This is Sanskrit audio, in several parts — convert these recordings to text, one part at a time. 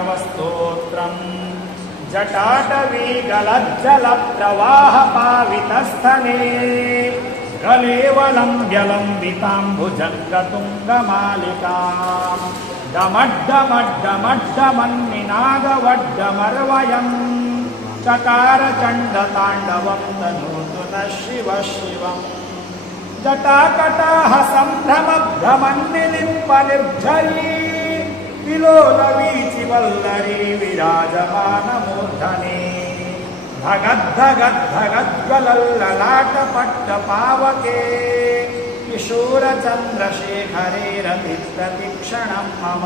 ताण्डवस्तोत्रम् जटाटवी गलज्जलप्रवाहपावितस्थले गलेवलम्ब्यलम्बिताम्बुजङ्गतुङ्गमालिकाम् डमड्डमड्डमड्डमन्निनादवड्डमर्वयम् चकार चण्डताण्डवं तनोतु नः शिवः शिवम् जटाकटाह सम्भ्रमभ्रमन्निलिम्पनिर्झरी विलोलवीचिवल्लरी विराजमानमूर्धने धगद्धगद्धगद्गलल्ललाटपट्टपावके किशोरचन्द्रशेखरे रतिप्रतिक्षणं मम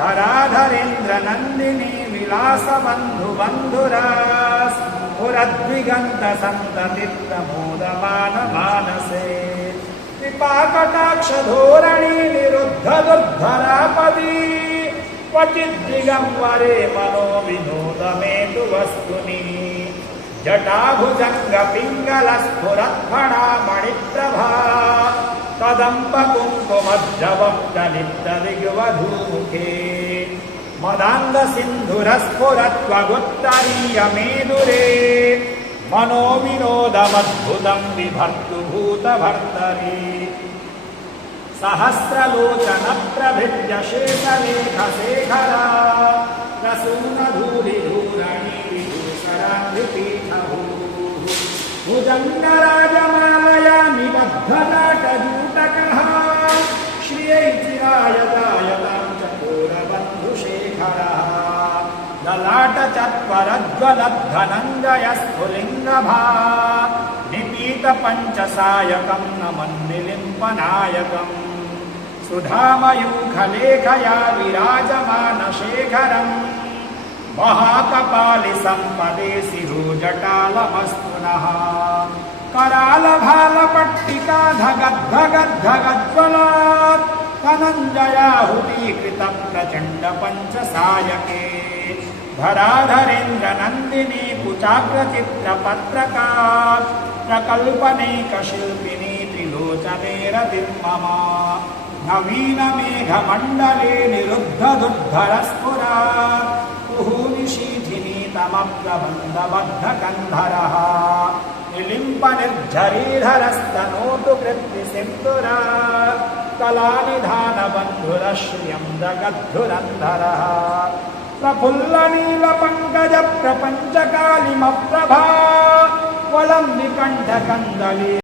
धराधरेन्द्रनन्दिनी विलासबन्धुबन्धुरास् पुरद्विगन्तसन्ततिप्रमोदमानमानसे कृपाकटाक्षधोरणी निरुद्धदुर्धरापदी क्वचिद्दिगम्बरे मनो विनोदमेतु वस्तुनि जटाभुजङ्गपिङ्गलस्फुरत्फणामणिप्रभा कदम्बकुङ्कुमध्रवं कलिप्तदिग्वधूमुखे मदान्धसिन्धुरस्फुरत्वगुत्तरीयमेदुरे मनो विनोदमद्भुतं बिभर्तु भूतभर्तरि सहस्रलोचनप्रभृत्य शेषलेखशेखरा प्रसूनधूलिधूरणि विभूषरान्विपीठभूः भुजङ्गराजमालया निबद्धलाटजूटकः श्रियै चिराय दायतां चकोरबन्धुशेखरः ललाटचत्वरज्ज्वलद्धनञ्जयस्फुलिङ्गभा निपीतपञ्चसायकं नमन्निलिम्पनायकम् सुधामयूखलेखया विराजमानशेखरम् महाकपालिसम्पदे शिरोजटालमस्तु नः करालभालपट्टिका धगद्धगद्धगज्ज्वलात् धनञ्जयाहुतीकृतप्रचण्डपञ्चसायके धराधरेन्द्रनन्दिनी कुचाग्रचित्रपत्रका प्रकल्पनेकशिल्पिनी त्रिलोचने रतिं मम नवीनमेघमण्डले निरुद्धदुर्धरस्फुरा कुहूनिशीथिनी तमप्रबन्धबद्धकन्धरः निलिम्पनिर्झरीधरस्तनोतु कृत्तिसिन्धुरा कलानिधानबन्धुरश्रियं जगद्धुरन्धरः प्रफुल्लनीलपङ्कजप्रपञ्चकालिमप्रभा वलम्बिकण्ठकन्दली